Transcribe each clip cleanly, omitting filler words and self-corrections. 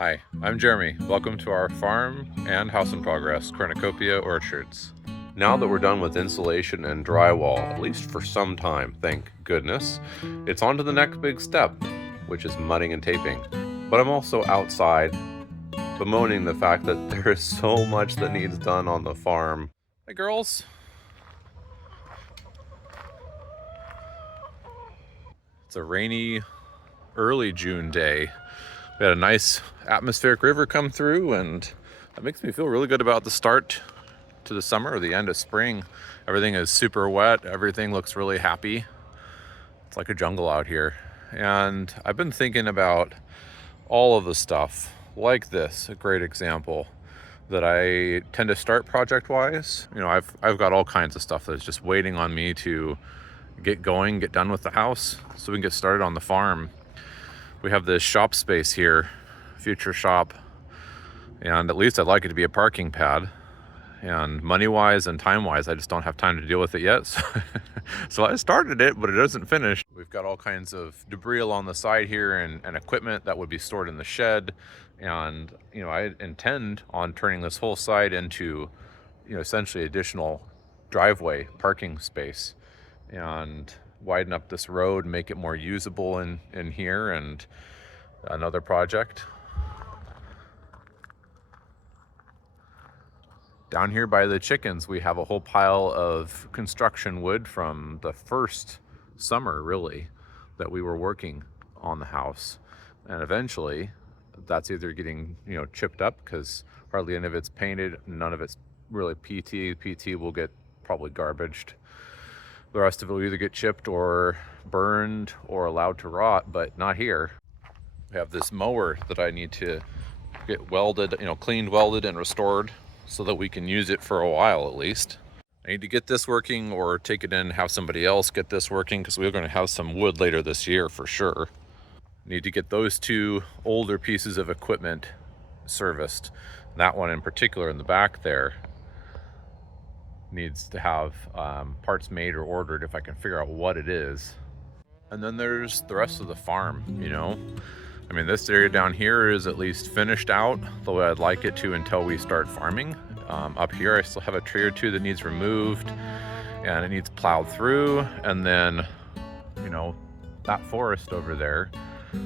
Hi, I'm Jeremy. Welcome to our farm and house in progress, Cornucopia orchards. Now that we're done with insulation and drywall, at least for some time, thank goodness, it's on to the next big step, which is mudding and taping. But I'm also outside bemoaning the fact that there is so much that needs done on the farm. Hey girls. It's a rainy, early June day. We had a nice atmospheric river come through, and that makes me feel really good about the start to the summer or the end of spring. Everything is super wet. Everything looks really happy. It's like a jungle out here. And I've been thinking about all of the stuff like this, a great example that I tend to start project-wise. You know, I've got all kinds of stuff that's just waiting on me to get going, get done with the house so we can get started on the farm. We have this shop space here, future shop, and at least I'd like it to be a parking pad. And money-wise and time-wise, I just don't have time to deal with it yet. So I started it, but it doesn't finish. We've got all kinds of debris along the side here and equipment that would be stored in the shed. And, you know, I intend on turning this whole side into, you know, essentially additional driveway parking space and widen up this road, make it more usable in here, and another project. Down here by the chickens, we have a whole pile of construction wood from the first summer, really, that we were working on the house. And eventually, that's either getting, you know, chipped up because hardly any of it's painted, none of it's really PT. PT will get probably garbaged. The rest of it will either get chipped or burned or allowed to rot, but not here. We have this mower that I need to get welded, you know, cleaned, welded, and restored so that we can use it for a while at least. I need to get this working or take it in and have somebody else get this working because we're going to have some wood later this year for sure. Need to get those two older pieces of equipment serviced. That one in particular in the back there needs to have parts made or ordered if I can figure out what it is. And then there's the rest of the farm, you know. I mean, this area down here is at least finished out the way I'd like it to until we start farming. Up here, I still have a tree or two that needs removed and it needs plowed through. And then, you know, that forest over there,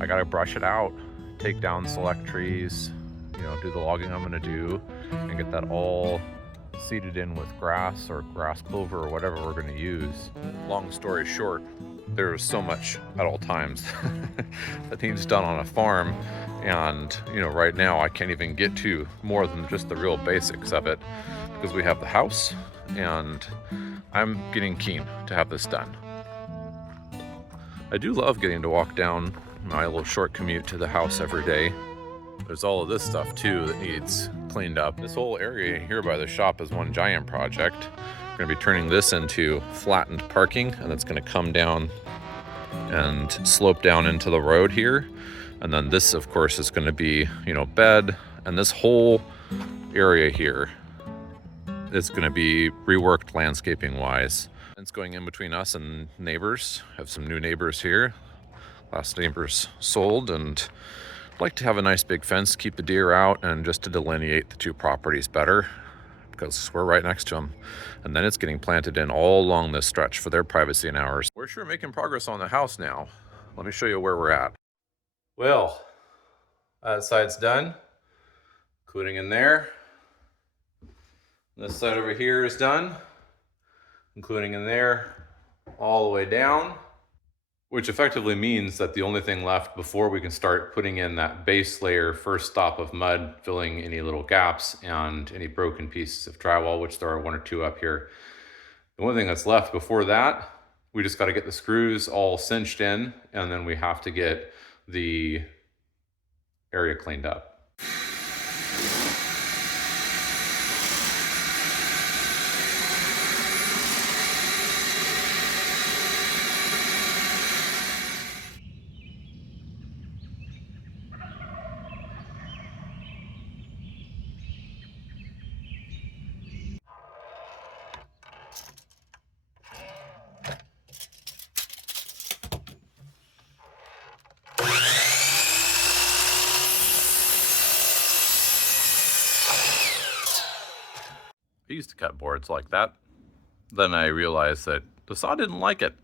I gotta brush it out, take down select trees, you know, do the logging I'm gonna do and get that all seeded in with grass or grass clover or whatever we're going to use. Long story short, there's so much at all times that needs done on a farm, and you know, right now I can't even get to more than just the real basics of it because we have the house and I'm getting keen to have this done. I do love getting to walk down my little short commute to the house every day. There's all of this stuff too that needs cleaned up. This whole area here by the shop is one giant project. We're gonna be turning this into flattened parking, and it's gonna come down and slope down into the road here. And then this, of course, is gonna be, you know, bed, and this whole area here is gonna be reworked landscaping wise. It's going in between us and neighbors. I have some new neighbors here. Last neighbors sold, and I'd like to have a nice big fence, keep the deer out, and just to delineate the two properties better because we're right next to them. And then it's getting planted in all along this stretch for their privacy and ours. We're sure making progress on the house now. Let me show you where we're at. Well, that side's done, including in there. This side over here is done, including in there, all the way down. Which effectively means that the only thing left before we can start putting in that base layer first stop of mud, filling any little gaps and any broken pieces of drywall, which there are one or two up here. The only thing that's left before that, we just got to get the screws all cinched in, and then we have to get the area cleaned up. I used to cut boards like that. Then I realized that the saw didn't like it.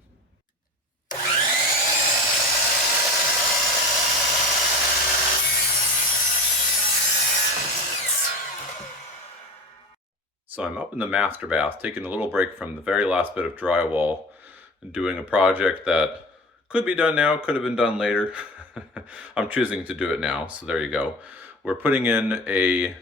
So I'm up in the master bath, taking a little break from the very last bit of drywall and doing a project that could be done now, could have been done later. I'm choosing to do it now, so there you go. We're putting in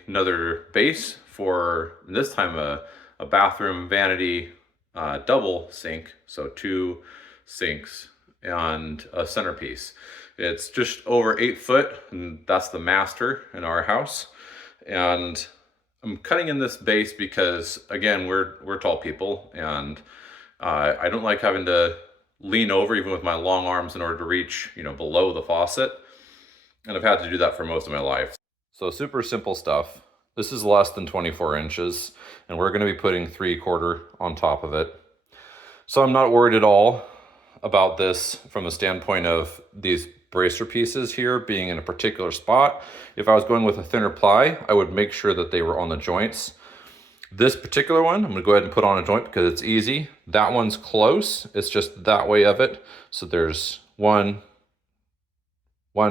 another base for, this time, a bathroom vanity double sink, so 2 sinks and a centerpiece. It's just over 8 foot, and that's the master in our house. And I'm cutting in this base because, again, we're tall people, and I don't like having to lean over even with my long arms in order to reach, below the faucet. And I've had to do that for most of my life. So super simple stuff. This is less than 24 inches, and we're going to be putting 3/4 on top of it. So I'm not worried at all about this from the standpoint of these bracer pieces here being in a particular spot. If I was going with a thinner ply, I would make sure that they were on the joints. This particular one, I'm gonna go ahead and put on a joint because it's easy. That one's close, it's just that way of it. So there's one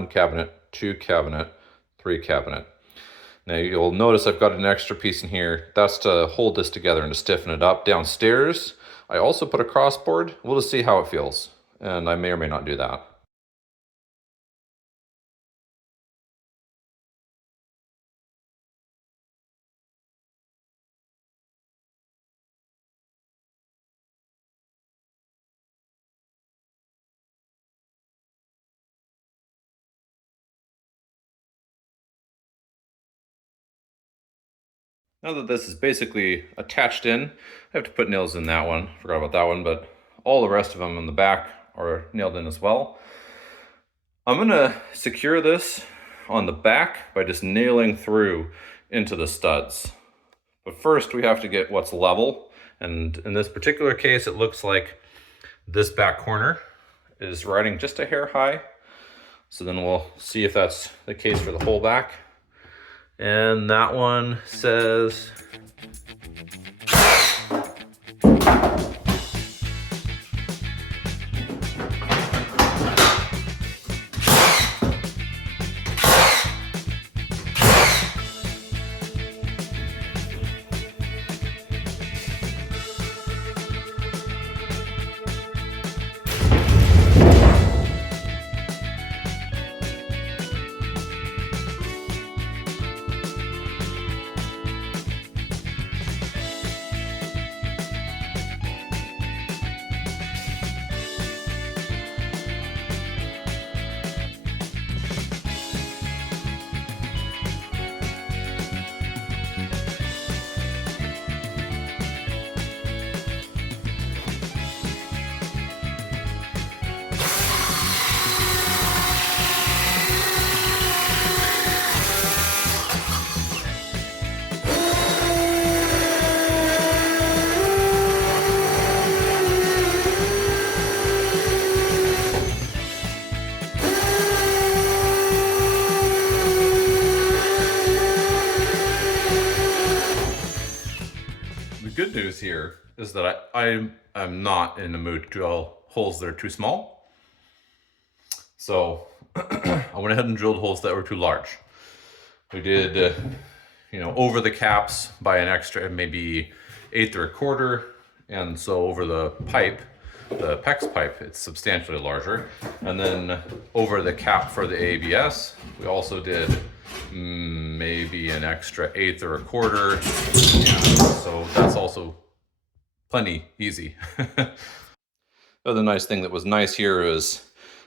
cabinet, 2 cabinet, 3 cabinet. Now you'll notice I've got an extra piece in here. That's to hold this together and to stiffen it up. Downstairs, I also put a crossboard. We'll just see how it feels. And I may or may not do that. Now that this is basically attached in, I have to put nails in that one. Forgot about that one, but all the rest of them in the back are nailed in as well. I'm gonna secure this on the back by just nailing through into the studs. But first we have to get what's level. And in this particular case, it looks like this back corner is riding just a hair high. So then we'll see if that's the case for the whole back. And that one says good news here is that I am not in the mood to drill holes that are too small. So I went ahead and drilled holes that were too large. We did, over the caps by an extra maybe 1/8 or 1/4. And so over the pipe, the PEX pipe, it's substantially larger. And then over the cap for the ABS, we also did maybe an extra 1/8 or 1/4. Yeah, so that's also plenty easy. The other nice thing that was nice here is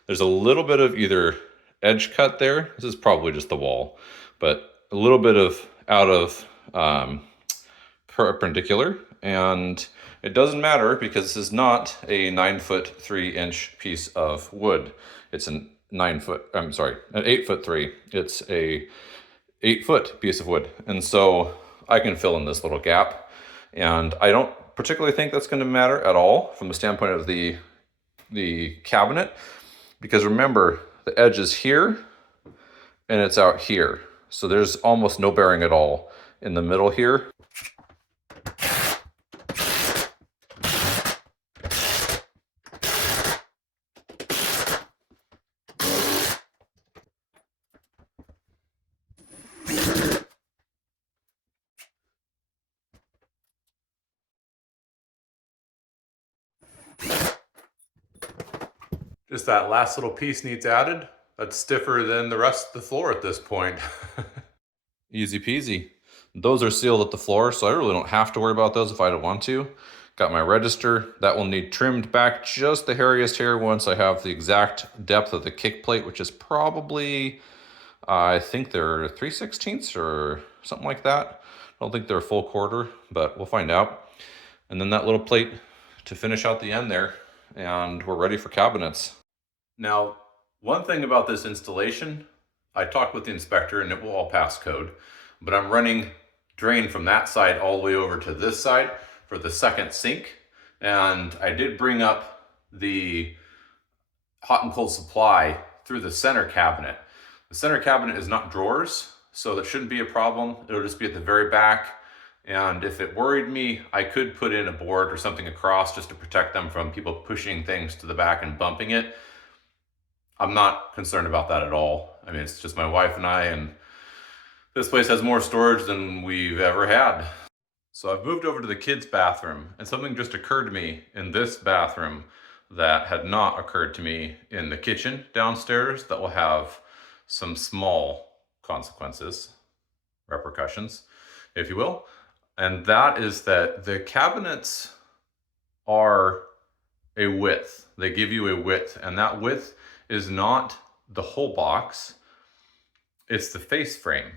there's a little bit of either edge cut there. This is probably just the wall, but a little bit of out of perpendicular, and it doesn't matter because this is not a 9' 3" piece of wood. It's an 8'3". It's a 8-foot piece of wood. And so I can fill in this little gap. And I don't particularly think that's gonna matter at all from the standpoint of the cabinet, because remember, the edge is here and it's out here. So there's almost no bearing at all in the middle here. Just that last little piece needs added. That's stiffer than the rest of the floor at this point. Easy peasy. Those are sealed at the floor, so I really don't have to worry about those if I don't want to. Got my register. That will need trimmed back just the hairiest hair once I have the exact depth of the kick plate, which is probably, I think they're 3/16 or something like that. I don't think they're a full quarter, but we'll find out. And then that little plate to finish out the end there, and we're ready for cabinets. Now, one thing about this installation, I talked with the inspector and it will all pass code, but I'm running drain from that side all the way over to this side for the second sink. And I did bring up the hot and cold supply through the center cabinet. The center cabinet is not drawers, so that shouldn't be a problem. It'll just be at the very back. And if it worried me, I could put in a board or something across just to protect them from people pushing things to the back and bumping it. I'm not concerned about that at all. I mean, it's just my wife and I, and this place has more storage than we've ever had. So I've moved over to the kids' bathroom, and something just occurred to me in this bathroom that had not occurred to me in the kitchen downstairs that will have some small consequences, repercussions, if you will. And that is that the cabinets are a width. They give you a width, and that width is not the whole box, it's the face frame.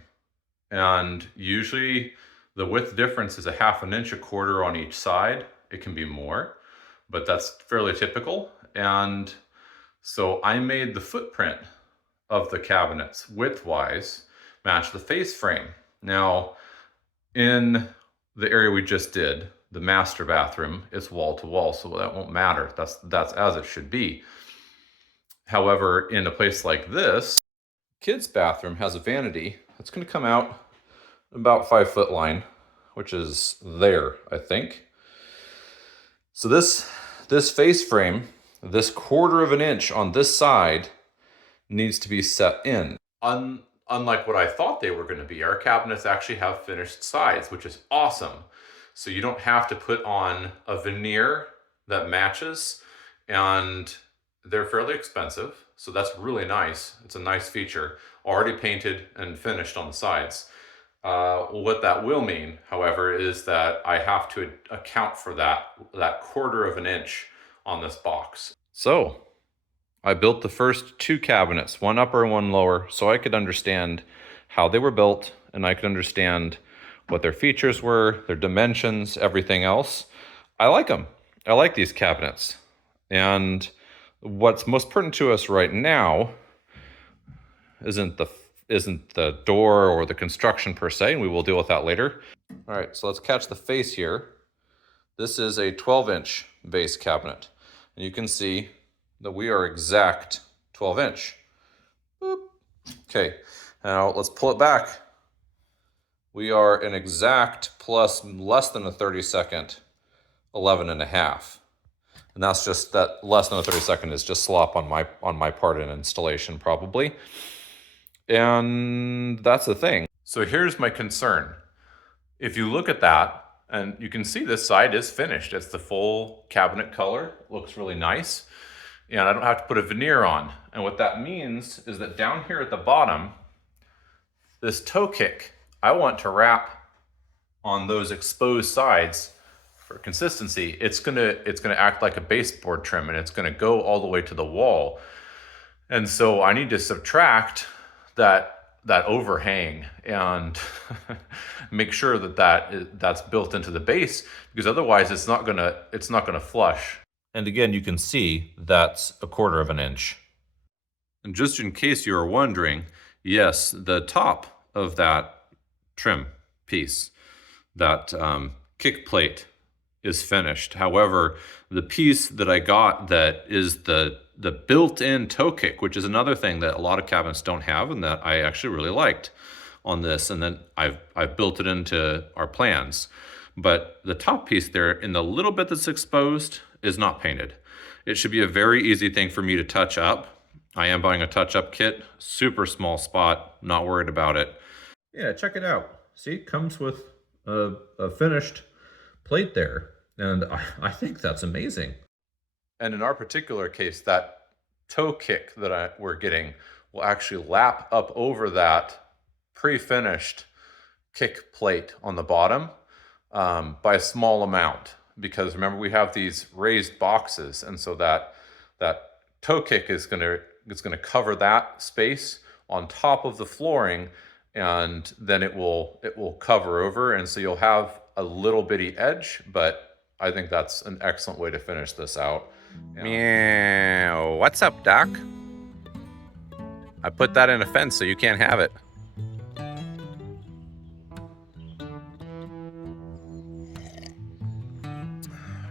And usually the width difference is a half an inch, a quarter on each side. It can be more, but that's fairly typical. And so I made the footprint of the cabinets width-wise match the face frame. Now, in the area we just did, the master bathroom, it's wall to wall, so that won't matter. That's as it should be. However, in a place like this, kids' bathroom has a vanity that's going to come out about 5 foot line, which is there, I think. So this face frame, this quarter of an inch on this side needs to be set in. Unlike what I thought they were going to be, our cabinets actually have finished sides, which is awesome. So you don't have to put on a veneer that matches, and they're fairly expensive, so that's really nice. It's a nice feature, already painted and finished on the sides. What that will mean, however, is that I have to account for that quarter of an inch on this box. So I built the first 2 cabinets, one upper and one lower, so I could understand how they were built and I could understand what their features were, their dimensions, everything else. I like them. I like these cabinets. And what's most pertinent to us right now isn't the door or the construction per se, and we will deal with that later. All right, so let's catch the face here. This is a 12-inch base cabinet, and you can see that we are exact 12-inch. Okay, now let's pull it back. We are an exact plus less than a 32nd, 11.5. And that's just that less than a 32nd is just slop on my part in installation probably. And that's the thing. So here's my concern. If you look at that, and you can see this side is finished. It's the full cabinet color. It looks really nice. And I don't have to put a veneer on. And what that means is that down here at the bottom, this toe kick, I want to wrap on those exposed sides for consistency. It's gonna act like a baseboard trim, and it's gonna go all the way to the wall. And so I need to subtract that overhang and make sure that's built into the base, because otherwise it's not gonna flush. And again, you can see that's a quarter of an inch. And just in case you are wondering, yes, the top of that trim piece, that kick plate, is finished. However, the piece that I got that is the built-in toe kick, which is another thing that a lot of cabinets don't have and that I actually really liked on this, and then I've built it into our plans. But the top piece there, in the little bit that's exposed, is not painted. It should be a very easy thing for me to touch up. I am buying a touch-up kit, super small spot, not worried about it. Yeah, check it out. See, it comes with a finished plate there, and I think that's amazing. And in our particular case, that toe kick that we're getting will actually lap up over that pre-finished kick plate on the bottom by a small amount, because remember we have these raised boxes, and so that toe kick is going to cover that space on top of the flooring, and then it will cover over, and so you'll have a little bitty edge, but I think that's an excellent way to finish this out. Meow. What's up, Doc? I put that in a fence so you can't have it.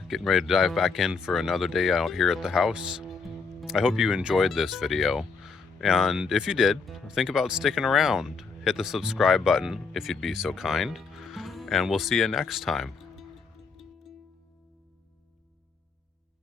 Getting ready to dive back in for another day out here at the house. I hope you enjoyed this video, and if you did, think about sticking around. Hit the subscribe button if you'd be so kind, and we'll see you next time.